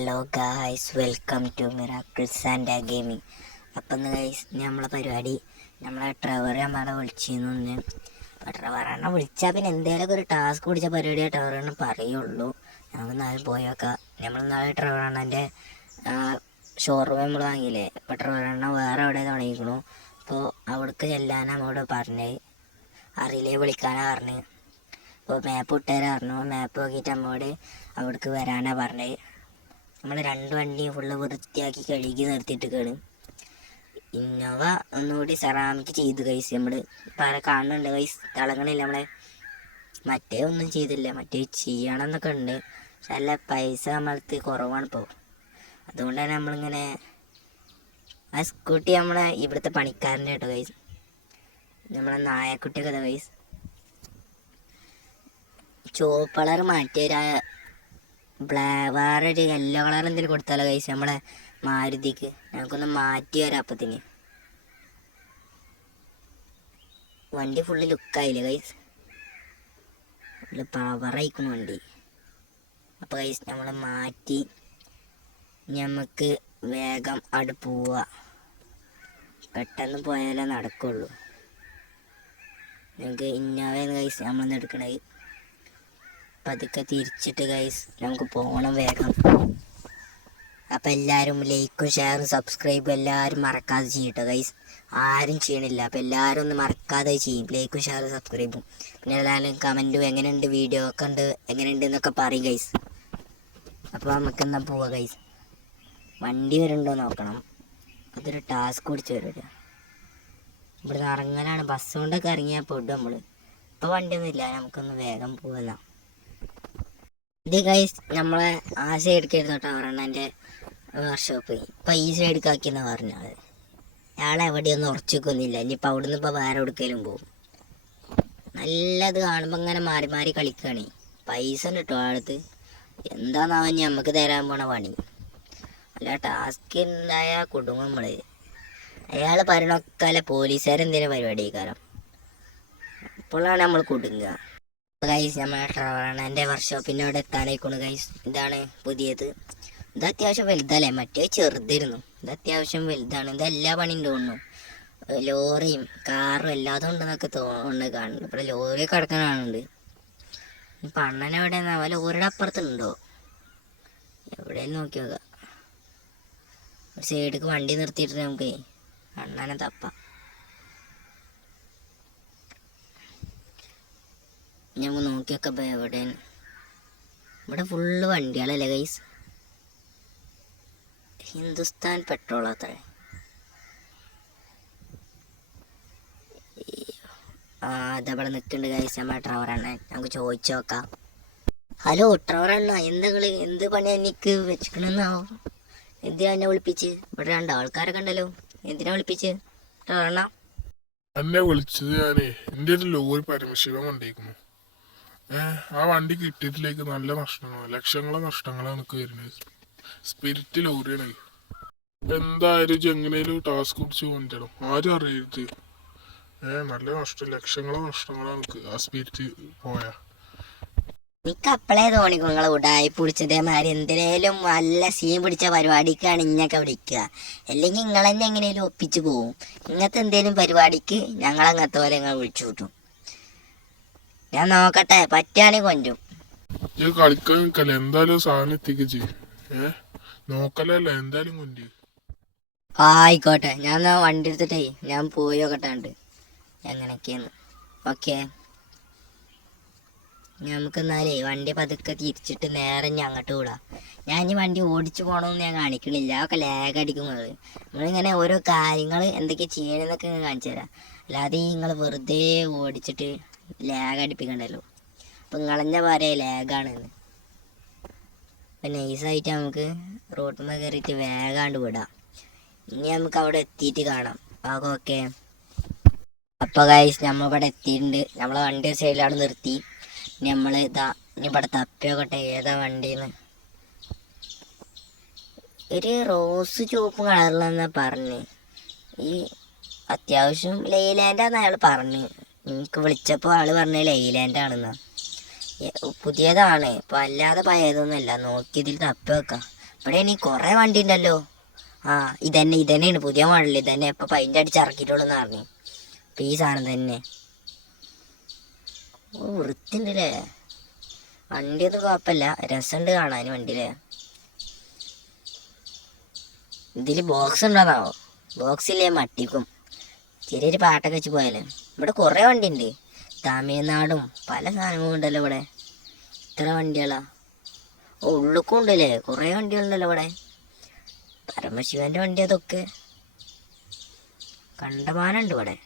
Hello guys, welcome to Miracles and Gaming. അപ്പം guys, നമ്മളെ പരിപാടി നമ്മളെ ട്രെവറെ വിളിച്ചിരുന്നു. അപ്പോൾ ട്രെവറെണ്ണ വിളിച്ചാൽ പിന്നെ എന്തെങ്കിലുമൊക്കെ ഒരു ടാസ്ക് പിടിച്ച പരിപാടിയാണ് ട്രെവറെണ്ണ പറയുള്ളൂ. നമുക്ക് നാളെ പോയേക്കാം. നമ്മൾ നാളെ ട്രെവറെണ്ണൻ്റെ ഷോറൂം നമ്മൾ വാങ്ങിയില്ലേ. അപ്പോൾ ട്രെവറെണ്ണ വേറെ എവിടെ തുടങ്ങിയിരിക്കണു. അപ്പോൾ അവിടേക്ക് ചെല്ലാനാണ് നമ്മോട് പറഞ്ഞത്. അറിയില്ലേ വിളിക്കാനാണ് പറഞ്ഞത്. അപ്പോൾ മാപ്പ് ഇട്ടുതരാൻ പറഞ്ഞു. മാപ്പ് നോക്കിയിട്ട് നമ്മോട് അവിടേക്ക് വരാനാണ് പറഞ്ഞത്. നമ്മൾ 2 വണ്ടിയും ഫുള്ള് വൃത്തിയാക്കി കഴുകി നിർത്തിയിട്ടേക്കാണ്. ഇന്നോവ ഒന്നുകൂടി സെറാമിക്ക് ചെയ്തു കൈസ്. നമ്മൾ പല കാണുന്നുണ്ട് കൈസ്, തിളങ്ങണില്ല. നമ്മളെ മറ്റേ ഒന്നും ചെയ്തില്ല. മറ്റേ ചെയ്യണം എന്നൊക്കെ ഉണ്ട്, പക്ഷെ നല്ല പൈസ നമ്മളത്ത് കുറവാണ് ഇപ്പോൾ. അതുകൊണ്ട് തന്നെ നമ്മളിങ്ങനെ ആ സ്കൂട്ടി നമ്മളെ ഇവിടുത്തെ പണിക്കാരൻ്റെ കേട്ടോ കൈസ്. നമ്മളെ നായക്കുട്ടിയൊക്കെ അതാ കൈസ്. ചുവപ്പ് കളർ മാറ്റിയൊരു വേറൊരു യെല്ലോ കളർ എന്തെങ്കിലും കൊടുത്താലോ കൈസ് നമ്മളെ മാരുതിക്ക്. ഞങ്ങൾക്കൊന്ന് മാറ്റി വരാം. അപ്പത്തിന് വണ്ടി ഫുള്ള് ലുക്കായില്ലേ കൈസ്, ഫുള്ള് പവറായിക്കുന്നു വണ്ടി. അപ്പോൾ കൈസ് നമ്മൾ മാറ്റി നമുക്ക് വേഗം അവിടെ പോവുക. പെട്ടെന്ന് പോയാലേ നടക്കുള്ളൂ. ഞങ്ങൾക്ക് ഇന്നോവയാണ് കൈസ് നമ്മളൊന്ന് എടുക്കണത്. പതുക്കെ തിരിച്ചിട്ട് ഗൈസ് നമുക്ക് പോകണം വേഗം. അപ്പം എല്ലാവരും ലൈക്കും ഷെയറും സബ്സ്ക്രൈബും എല്ലാവരും മറക്കാതെ ചെയ്യട്ടോ ഗൈസ്. ആരും ചെയ്യണില്ല, അപ്പം എല്ലാവരും ഒന്ന് മറക്കാതെ ചെയ്യും. ലൈക്കും ഷെയറും സബ്സ്ക്രൈബും പിന്നെ എല്ലാവരും കമൻറ്റും എങ്ങനെയുണ്ട്, വീഡിയോ ഒക്കെ ഉണ്ട് എങ്ങനെയുണ്ട് എന്നൊക്കെ പറയും ഗൈസ്. അപ്പോൾ നമുക്ക് എന്നാൽ പോവാം ഗൈസ്. വണ്ടി വരുന്നുണ്ടോ നോക്കണം. അതൊരു ടാസ്ക് പിടിച്ച് വരില്ല. ഇവിടുന്ന് ഇറങ്ങാനാണ്. ബസ് കൊണ്ടൊക്കെ ഇറങ്ങിയാൽ പെടും നമ്മൾ. ഇപ്പോൾ വണ്ടിയൊന്നും ഇല്ല, നമുക്കൊന്ന് വേഗം പോകാം. ഇത് ഗൈസ് നമ്മളെ ആ സൈഡിലേക്കായിരുന്നു കേട്ടോ അവരെണ്ണൻ്റെ വർക്ക്ഷോപ്പ്. ഇപ്പം ഈ സൈഡിലേക്ക് ആക്കിയെന്നാണ് പറഞ്ഞത്. അയാൾ എവിടെയൊന്നും ഉറച്ചു വെക്കൊന്നുമില്ല. ഇനിയിപ്പോൾ അവിടുന്ന് ഇപ്പോൾ വേറെ എവിടേക്കെങ്കിലും പോകും. നല്ലത് കാണുമ്പോൾ ഇങ്ങനെ മാറി മാറി കളിക്കുകയാണ്. പൈസ ഉണ്ട് കേട്ടോ ആളത്ത്. എന്താണെന്നാവൻ നമുക്ക് തരാൻ പോണ പണി. അല്ല ടാസ്ക് ഉണ്ടായ കുടുംബം നമ്മൾ. അയാൾ പറയണൊക്കെ അല്ല പോലീസുകാരെന്തെങ്കിലും പരിപാടി കാരണം ഇപ്പോഴാണ് നമ്മൾ കുടുങ്ങുക. ഗൈസ് നമ്മളെ ട്രെവറെണ്ണൻ്റെ വർക്ക്ഷോപ്പിൻ്റെ അവിടെ എത്താനായിക്കോണു ഗൈസ്. ഇതാണ് പുതിയത്. ഇത് അത്യാവശ്യം വലുതല്ലേ, മറ്റേ ചെറുതായിരുന്നു. ഇത് അത്യാവശ്യം വലുതാണ്. ഇത് എല്ലാ പണിയും തോന്നുന്നു. ലോറിയും കാറും എല്ലാതും ഉണ്ടെന്നൊക്കെ തോന്നുന്നു കാണുന്നുണ്ട്. ഇവിടെ ലോറിയൊക്കെ കിടക്കാനുണ്ട്. ഇപ്പം അണ്ണൻ എവിടെയെന്നാ ലോറിയുടെ അപ്പുറത്തുണ്ടോ എവിടെയെന്ന് നോക്കി നോക്കാം. ഒരു സൈഡിലേക്ക് വണ്ടി നിർത്തിയിട്ട് നമുക്ക് അണ്ണനെ തപ്പാം. ഞങ്ങൾ നോക്കിയൊക്കെ എവിടെയാണ്. ഇവിടെ ഫുള്ള് വണ്ടികളല്ലേ ഗൈസ്. ഹിന്ദുസ്ഥാൻ പെട്രോൾ അത്ര. അതവിടെ നിൽക്കുന്നുണ്ട് ഗൈസ് നമ്മളെ ട്രെവറെണ്ണ. നമുക്ക് ചോദിച്ചു നോക്കാം. ഹലോ ട്രെവറെണ്ണ, എന്ത് പണിയാ എനിക്ക് വെച്ചിക്കണെന്നാവോ? എന്തിനാ എന്നെ വിളിപ്പിച്ച്? ഇവിടെ 2 ആൾക്കാരൊക്കെ ഉണ്ടല്ലോ, എന്തിനാ വിളിപ്പിച്ച് ട്രെവറെണ്ണ? എന്നെ വിളിച്ചത് ഞാനേ എൻ്റെ ഒരു ലോറി പരമശിവം കൊണ്ടേക്കുന്നു. ആ വണ്ടി കിട്ടിയിട്ടിലേക്ക് നല്ല നഷ്ടങ്ങളാണ്, ലക്ഷങ്ങളെ നഷ്ടങ്ങളാണ് എനിക്ക് വരുന്നത്. സ്പിരിറ്റ് ലോറിയാണ്. എന്തായാലും എങ്ങനെയും ടാസ്ക് കുറിച്ച് കൊണ്ടുവരണം, ആരും അറിയരുത്. നല്ല നഷ്ടം, ലക്ഷങ്ങളെ നഷ്ടങ്ങളാണ് എനിക്ക് ആ സ്പിരിറ്റ് പോയാ. എനിക്ക് അപ്പളേ തോന്നിക്കും നിങ്ങളെ ഉടായി പിടിച്ചതേമാതിരി എന്തിനേലും നല്ല സീൻ പിടിച്ച പരിപാടിക്കാണ് ഇങ്ങൊക്കെ വിളിക്കുക. അല്ലെങ്കിൽ നിങ്ങളെന്നെ എങ്ങനെയും ഒപ്പിച്ച് പോവും. ഇങ്ങനത്തെ എന്തെങ്കിലും പരിപാടിക്ക് ഞങ്ങളങ്ങനത്തെ പോലെ നിങ്ങൾ വിളിച്ചു കിട്ടും. ഞാൻ നോക്കട്ടെ, പറ്റുകയാണെങ്കിൽ കൊണ്ടും. കളിക്കാൻ നിൽക്കല്ലേ, എന്തായാലും സാധനം എത്തിക്കച്ച്. നോക്കലല്ല, എന്തായാലും കൊണ്ട് ആയിക്കോട്ടെ. ഞാൻ വണ്ടി എടുത്തിട്ടേ ഞാൻ പോയി നോക്കട്ടെ എങ്ങനെയൊക്കെയാണ്. ഓക്കെ, നമുക്കെന്നാലേ വണ്ടി പതുക്കെ തിരിച്ചിട്ട് നേരെ ഞാൻ അങ്ങോട്ട് വിടാം. ഞാൻ ഇനി വണ്ടി ഓടിച്ചു പോകണമെന്ന് ഞാൻ കാണിക്കണില്ല, ഒക്കെ ലാഗ് അടിക്കുന്നത്. നമ്മളിങ്ങനെ ഓരോ കാര്യങ്ങൾ എന്തൊക്കെ ചെയ്യണമെന്നൊക്കെ കാണിച്ചു തരാം. അല്ലാതെ നിങ്ങൾ വെറുതെ ഓടിച്ചിട്ട് ലാഗ് അടിപ്പിക്കണ്ടല്ലോ. അപ്പം നിങ്ങളെന്നെ പറയാം ലാഗാണെന്ന്. അപ്പം നൈസായിട്ട് നമുക്ക് റോട്ടുമ്മ കയറിയിട്ട് വേഗാണ്ട് വിടാം. ഇനി നമുക്ക് അവിടെ എത്തിയിട്ട് കാണാം. ഓക്കെ. അപ്പോൾ ഗൈസ് നമ്മളിവിടെ എത്തിയിട്ടുണ്ട്. നമ്മളെ വണ്ടി ഒരു സൈഡിലാണ് നിർത്തി. നമ്മൾ ഇനി ഇവിടെ തപ്പിയോക്കട്ടെ ഏതാ വണ്ടിന്ന്. ഒരു റോസ് ചുവപ്പും കളറിലെന്നാ പറഞ്ഞ്. ഈ അത്യാവശ്യം ലൈലാൻഡാന്ന് അയാൾ പറഞ്ഞ്. എനിക്ക് വിളിച്ചപ്പോൾ ആള് പറഞ്ഞ ലൈലാൻഡാണെന്നാ. പുതിയതാണ് ഇപ്പോൾ, അല്ലാതെ പഴയതൊന്നുമല്ല. നോക്കി ഇതിൽ തപ്പി വെക്കാം. ഇവിടെ ഇനി കൊറേ വണ്ടി ഉണ്ടല്ലോ. ആ ഇതന്നെയാണ് പുതിയ മോഡൽ. ഇതന്നെ ഇപ്പൊ പെയിന്റ് അടിച്ച് ഇറക്കിയിട്ടുള്ളൂന്ന് പറഞ്ഞു. അപ്പൊ ഈ സാധനം തന്നെ. ഓ വൃത്തിണ്ടല്ലേ വണ്ടിയൊന്നും കുഴപ്പമില്ല, രസമുണ്ട് കാണാൻ വണ്ടിയിലെ. ഇതില് ബോക്സ് ഉണ്ടോന്നാവോ? ബോക്സ് ഇല്ലേ മട്ടിക്കും. ചെറിയൊരു പാട്ടൊക്കെ വെച്ച് പോയാലേ. ഇവിടെ കുറേ വണ്ടി ഉണ്ട്, തമിഴ്നാടും പല സാധനങ്ങളും ഉണ്ടല്ലോ ഇവിടെ. ഇത്ര വണ്ടികളാ. ഓ ഉള്ളിക്കും ഉണ്ടല്ലേ കുറേ വണ്ടികളുണ്ടല്ലോ ഇവിടെ. പരമശിവന്റെ വണ്ടി അതൊക്കെ കണ്ടമാനുണ്ട് ഇവിടെ.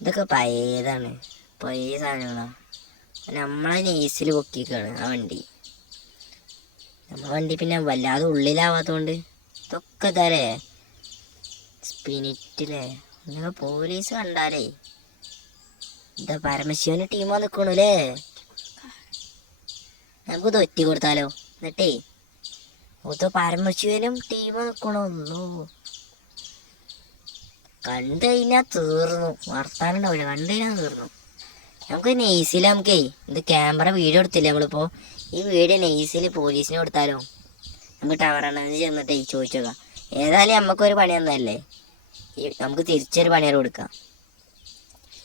ഇതൊക്കെ പഴയതാണ്, പഴയ സാധനങ്ങളാ. നമ്മളെ നെയ്സിൽ പൊക്കിക്കാണ് ആ വണ്ടി. നമ്മളെ വണ്ടി പിന്നെ വല്ലാതെ ഉള്ളിലാവാത്തോണ്ട് ഇതൊക്കെ തരേ സ്പിരിറ്റില്ലേ. നിങ്ങൾ പോലീസ് കണ്ടാലേ എന്താ പരമശിവന് ടീമാ നിക്കണല്ലേ. നമുക്ക് തൊറ്റി കൊടുത്താലോ എന്നിട്ടേ മൊത്തം പരമശിവനും ടീമാ നിക്കണോ. കണ്ടു കഴിഞ്ഞാൽ തീർന്നു, വർത്താനം ഉണ്ടാവില്ല. കണ്ടു കഴിഞ്ഞാൽ തീർന്നു. നമുക്ക് നെയ്സിൽ നമുക്കേ ഇത് ക്യാമറ വീഡിയോ എടുത്തില്ല നമ്മളിപ്പോൾ, ഈ വീഡിയോ നെയ്സിൽ പോലീസിന് കൊടുത്താലോ. നമുക്ക് ടവറാണെന്ന് ചെന്നിട്ടേ ചോദിച്ചോക്കാം. ഏതായാലും നമുക്കൊരു പണി തന്നല്ലേ, നമുക്ക് തിരിച്ചൊരു പണിയാറ് കൊടുക്കാം.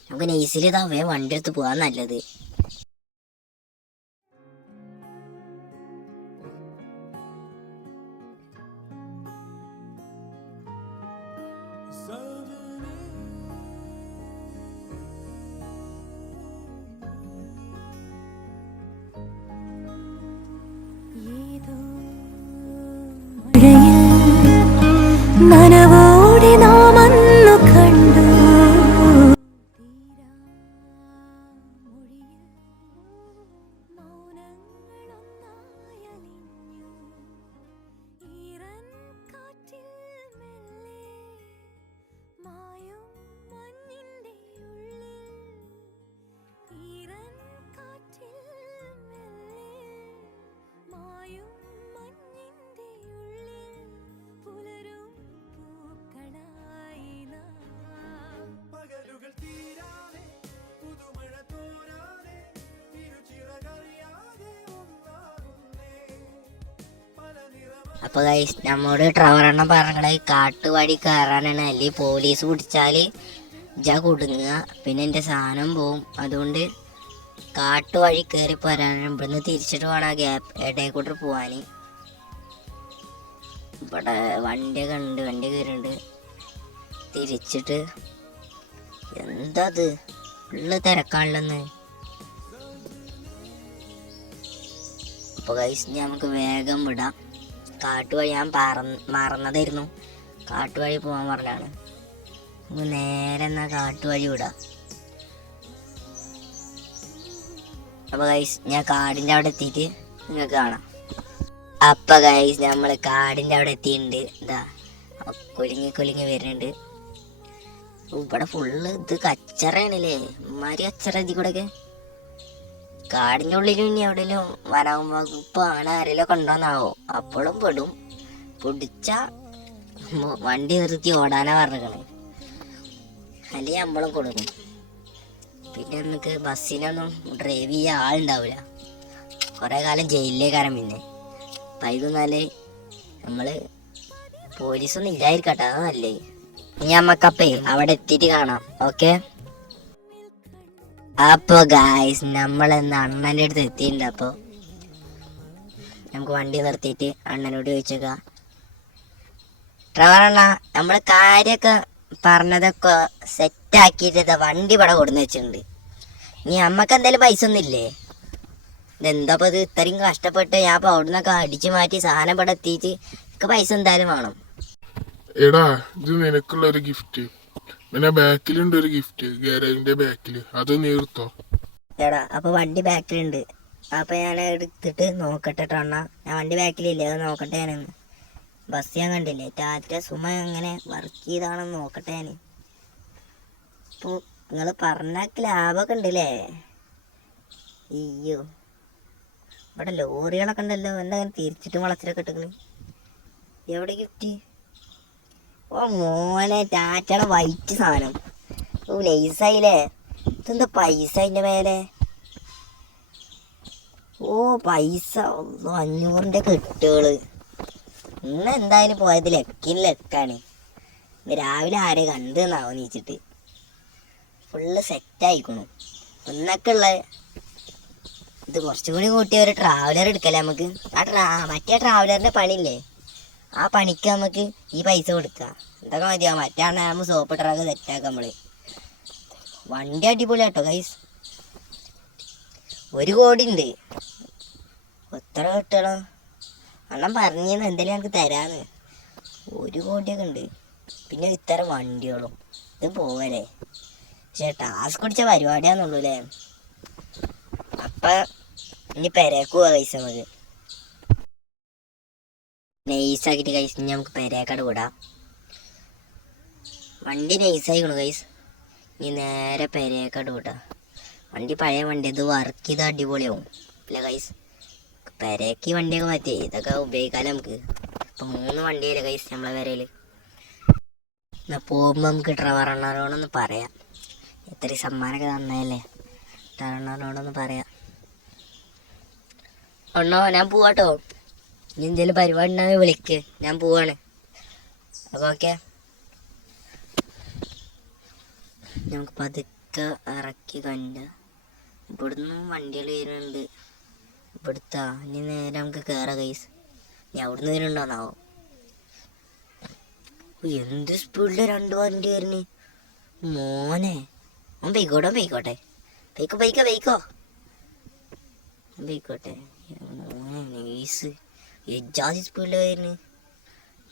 നമുക്ക് നെയ്സിൽ ഇതാ വേഗം വണ്ടി എടുത്ത് പോകാൻ നല്ലത്. നനവോടെ നാം അന്നു കണ്ടു. അപ്പൊ ഗൈസ് നമ്മോട് ട്രവറെണ്ണം പറഞ്ഞത് കാട്ടുവഴി കയറാനാണ്, അല്ലെങ്കിൽ പോലീസ് പിടിച്ചാല് ഇജ കുടുങ്ങുക, പിന്നെ എൻ്റെ സാധനം പോവും. അതുകൊണ്ട് കാട്ടുവഴി കയറി പോരാനും ഇവിടുന്ന് തിരിച്ചിട്ട് വേണം ആ ഗ്യാപ്പ് ഇടയിൽ കൂട്ടി പോവാൻ. ഇവിടെ വണ്ടിയൊക്കെ ഉണ്ട്, വണ്ടി കയറിണ്ട് തിരിച്ചിട്ട്. എന്താ അത് ഫുള്ള് തിരക്കാണല്ലെന്ന്. അപ്പൊ ഗൈസ് നമുക്ക് വേഗം വിടാം. കാട്ടുവഴി ഞാൻ മറന്നതായിരുന്നു, കാട്ടുവഴി പോകാൻ പറഞ്ഞാണ്. നമുക്ക് നേരെ എന്നാ കാട്ടുവഴി വിടാം. അപ്പൊ ഗൈസ് ഞാൻ കാടിൻ്റെ അവിടെ എത്തിയിട്ട് നിങ്ങൾക്ക് കാണാം. അപ്പൊ ഗൈസ് നമ്മൾ കാടിൻ്റെ അവിടെ എത്തിയിട്ടുണ്ട്. എന്താ കുലുങ്ങി വരുന്നുണ്ട്. ഇവിടെ ഫുള്ള് ഇത് കച്ചറയാണല്ലേ, ഇമാരി കച്ചറ ഇതിൽ കൂടെയൊക്കെ. കാടിൻ്റെ ഉള്ളിലും ഇനി എവിടെയെങ്കിലും വരാൻ വകുപ്പ് ആണ് ആരെങ്കിലും കൊണ്ടുവന്നാവോ, അപ്പോഴും പെടും. പിടിച്ച വണ്ടി നിർത്തി ഓടാനാ പറഞ്ഞിരിക്കണേ, അല്ലെങ്കിൽ നമ്മളും കൊടുക്കും. പിന്നെ നമുക്ക് ബസ്സിനൊന്നും ഡ്രൈവ് ചെയ്യാൻ ആളുണ്ടാവില്ല, കുറേ കാലം ജയിലിലേക്കാരം. പിന്നെ പൈകുന്നാല് നമ്മള് പോലീസൊന്നും ഇല്ലായിരിക്കട്ടെ, അതല്ലേ. ഇനി നമ്മക്കപ്പേ അവിടെ എത്തിയിട്ട് കാണാം. ഓക്കെ. അപ്പൊ ഗായ്സ് നമ്മളെന്ന് അണ്ണൻ്റെ അടുത്ത് എത്തിയിട്ടുണ്ട്. അപ്പോൾ നമുക്ക് വണ്ടി നിർത്തിയിട്ട് അണ്ണനോട് ചോദിച്ചേക്കാം, ട്രവറണ്ണ നമ്മൾ കാര്യമൊക്കെ പറഞ്ഞതൊക്കെ സെറ്റാക്കിയിട്ട് വണ്ടി ഇവിടെ കൊടുന്ന് വെച്ചിട്ടുണ്ട്. ഇനി നമ്മക്ക് എന്തായാലും പൈസ ഒന്നും ഇല്ലേ? ഇതെന്താ ഇത് ഇത്രയും കഷ്ടപ്പെട്ട് ഞാൻ അപ്പോൾ അവിടെ നിന്നൊക്കെ അടിച്ചു മാറ്റി സാധനം ഇവിടെ എത്തിയിട്ട് എനിക്ക് പൈസ എന്തായാലും വേണം. എടാ ഇത് നിനക്കുള്ള ഒരു ഗിഫ്റ്റ്, പിന്നെ ബാക്കിലുണ്ട് ഒരു ഗിഫ്റ്റ് ഗാരേജിന്റെ ബാക്കില്, അത് നീ എടുത്തോ. എടാ അപ്പൊ വണ്ടി ബാക്കിലുണ്ട്, അപ്പൊ ഞാൻ എടുത്തിട്ട് നോക്കട്ടെ അണ്ണ. ഞാൻ വണ്ടി ബാക്കിലില്ലേ, അത് നോക്കട്ടെ. ഞാനൊന്ന് ബസ് ഞാൻ കണ്ടില്ലേ, ടാറ്റ സുമ എങ്ങനെ വർക്ക് ചെയ്താണെന്ന് നോക്കട്ടെ ഞാൻ. ഇപ്പോൾ നിങ്ങൾ പറഞ്ഞാൽ ലാഭമൊക്കെ ഉണ്ടല്ലേ. അയ്യോ ഇവിടെ ലോറികളൊക്കെ ഉണ്ടല്ലോ, എന്താ തിരിച്ചിട്ടും വളച്ചിട്ടൊക്കെ ഇട്ടിക്കണ്. എവിടെ ഗിഫ്റ്റ്? ഓ മോനെ ടാറ്റയുടെ വൈറ്റ് സാധനം. ഓ നൈസായില്ലേ. ഇതെന്താ പൈസ അതിൻ്റെ മേലെ? ഓ പൈസ 500ൻ്റെ കെട്ടുകള്. ഇന്ന് എന്തായാലും പോയത് ലെക്കാണ്. ഇന്ന് രാവിലെ ആരെ കണ്ടെന്നാവും നീച്ചിട്ട് ഫുള്ള് സെറ്റായിക്കണു. ഇന്നൊക്കെ ഉള്ള ഇത് കുറച്ചും കൂടി കൂട്ടിയ ഒരു ട്രാവലർ എടുക്കല്ലേ നമുക്ക്. മറ്റേ ട്രാവലറിൻ്റെ പണിയില്ലേ, ആ പണിക്ക് നമുക്ക് ഈ പൈസ കൊടുക്കാം. എന്തൊക്കെ മതിയാവും. മറ്റേ നമ്മൾ സോപ്പ് ട്രാക്ക് സെറ്റാക്കാം നമ്മള്. വണ്ടി അടിപൊളിയാട്ടോ ഗൈസ്. 1 കോടി ഉണ്ട്. എത്ര കിട്ടണം അണ്ണം പറഞ്ഞിരുന്നു എന്തെങ്കിലും എനിക്ക് തരാന്ന്. 1 കോടിയൊക്കെ ഉണ്ട്. പിന്നെ ഇത്തരം വണ്ടികളും ഇത് പോവല്ലേ. പക്ഷേ ടാസ്ക് പിടിച്ച പരിപാടിയാന്നുള്ളൂ അല്ലേ. അപ്പം ഇനി പെരേക്ക് പോവാ കൈസ്. നമുക്ക് നൈസാക്കിയിട്ട് കൈസ് ഇനി നമുക്ക് പെരേക്കട് വിടാം. വണ്ടി നൈസായിക്കണു കൈസ്. ഇനി നേരെ പെരേക്കട് വിടാം. വണ്ടി പഴയ വണ്ടി, ഇത് വർക്ക് ചെയ്ത് അടിപൊളിയാവും അല്ലേ കൈസ്. പെരേക്ക് വണ്ടിയൊക്കെ മാറ്റി ഇതൊക്കെ ഉപയോഗിക്കാമല്ലോ നമുക്ക്. ഇപ്പം 3 വണ്ടിയല്ലേ കൈസ് നമ്മളെ പെരയിൽ. എന്നാൽ പോകുമ്പോൾ നമുക്ക് ട്രവറണ്ണറോടൊന്ന് പറയാം. ഇത്രയും സമ്മാനമൊക്കെ തന്നതല്ലേ, ട്രവറണ്ണറോടൊന്ന് പറയാം. അണ്ണോ ഞാൻ പോവാട്ടോ. ഇനി എന്തെങ്കിലും പരിപാടി ഉണ്ടാകുമ്പോൾ വിളിക്ക്, ഞാൻ പോവാണ്. അപ്പോൾ ഓക്കെ, നമുക്ക് പതുക്കെ ഇറക്കി കണ്ട്. ഇവിടുന്ന് വണ്ടികൾ വരുന്നുണ്ട്. ഇവിടുത്തെ ഇനി നേരെ നമുക്ക് കയറാം കൈസ്. ഇനി അവിടുന്ന് വരുന്നുണ്ടോന്നാവോ. എന്ത് സ്പീഡില് 2 വണ്ടി വരുന്നു മോനെ. അവൻ പോയിക്കോട്ടെ പോയിക്കോട്ടെ മോനെ. നൈസ് എജാതി സ്പീഡില് വരുന്നു.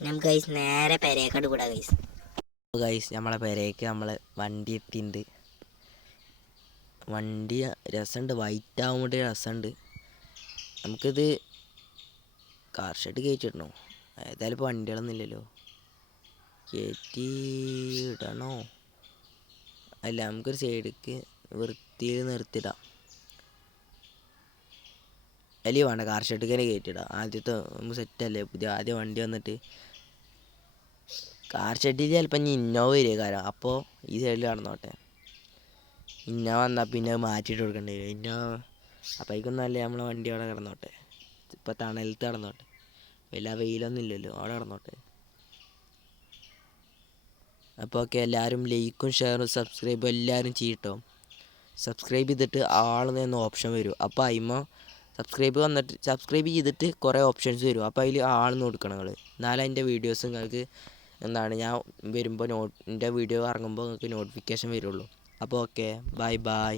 നമുക്ക് കൈസ് നേരെ പെരേക്കട് വിടാം കൈസ്. ഗൈസ് നമ്മളെ പെരേക്ക് നമ്മളെ വണ്ടി എത്തിയിട്ടുണ്ട്. വണ്ടി രസമുണ്ട്, വൈറ്റ് ആകുമ്പോൾ രസമുണ്ട്. നമുക്കിത് കാർ ഷെഡ് കയറ്റിടണോ? ഏതായാലും ഇപ്പോൾ വണ്ടികളൊന്നും ഇല്ലല്ലോ, കയറ്റി ഇടണോ? അല്ല, നമുക്കൊരു സൈഡിക്ക് വൃത്തിയിൽ നിർത്തിയിടാം. അല്ലേ വേണ്ട, കാർ ഷെഡിക്ക് തന്നെ കയറ്റിയിടാം. ആദ്യത്തെ നമുക്ക് സെറ്റല്ലേ, ആദ്യം വണ്ടി വന്നിട്ട് കാർ ഷെഡിൽ ചിലപ്പോൾ ഇനി ഇന്നോവ വരിക കാരണം. അപ്പോൾ ഈ സൈഡിൽ കടന്നോട്ടെ. ഇന്നോവ വന്നാൽ പിന്നെ മാറ്റിയിട്ട് കൊടുക്കേണ്ടി വരും. ഇന്നോവ അപ്പോഴേക്കൊന്നല്ലേ നമ്മളെ വണ്ടി അവിടെ കിടന്നോട്ടെ. ഇപ്പോൾ തണലത്ത് കിടന്നോട്ടെ, വലിയ വെയിലൊന്നും ഇല്ലല്ലോ, അവിടെ കിടന്നോട്ടെ. അപ്പോൾ ഓക്കെ, എല്ലാവരും ലൈക്കും ഷെയറും സബ്സ്ക്രൈബും എല്ലാവരും ചെയ്യട്ടോ. സബ്സ്ക്രൈബ് ചെയ്തിട്ട് ആളെന്ന് ഓപ്ഷൻ വരും. അപ്പോൾ അതിമ സബ്സ്ക്രൈബ് ചെയ്തിട്ട് കുറേ ഓപ്ഷൻസ് വരും. അപ്പോൾ അതിൽ ആളെന്ന് കൊടുക്കണം നിങ്ങൾ. എന്നാലും അതിൻ്റെ വീഡിയോസ് നിങ്ങൾക്ക് ഞാൻ വരുമ്പോൾ എൻ്റെ വീഡിയോ ഇറങ്ങുമ്പോൾ നിങ്ങൾക്ക് നോട്ടിഫിക്കേഷൻ വരുള്ളൂ. അപ്പോൾ ഓക്കെ, ബൈ.